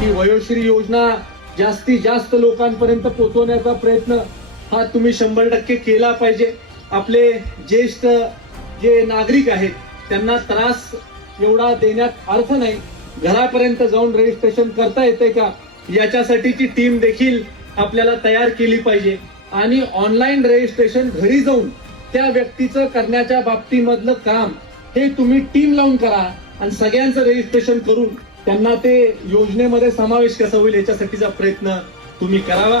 ही वयोश्री योजना जास्तीत जास्त लोकांपर्यंत पोहोचवण्याचा प्रयत्न हा तुम्ही 100% केला पाहिजे. आपले ज्येष्ठ जे नागरिक आहेत त्यांना त्रास एवढा देण्यात अर्थ नाही. घरापर्यंत जाऊन रजिस्ट्रेशन करता येते का याच्यासाठीची टीम देखील आपल्याला तयार केली पाहिजे. आणि ऑनलाईन रजिस्ट्रेशन घरी जाऊन त्या व्यक्तीचं करण्याच्या बाबतीमधलं काम हे तुम्ही टीम लावून करा आणि सगळ्यांचं रजिस्ट्रेशन करून त्यांना ते योजनेमध्ये समावेश कसा होईल याच्यासाठीचा प्रयत्न तुम्ही करावा.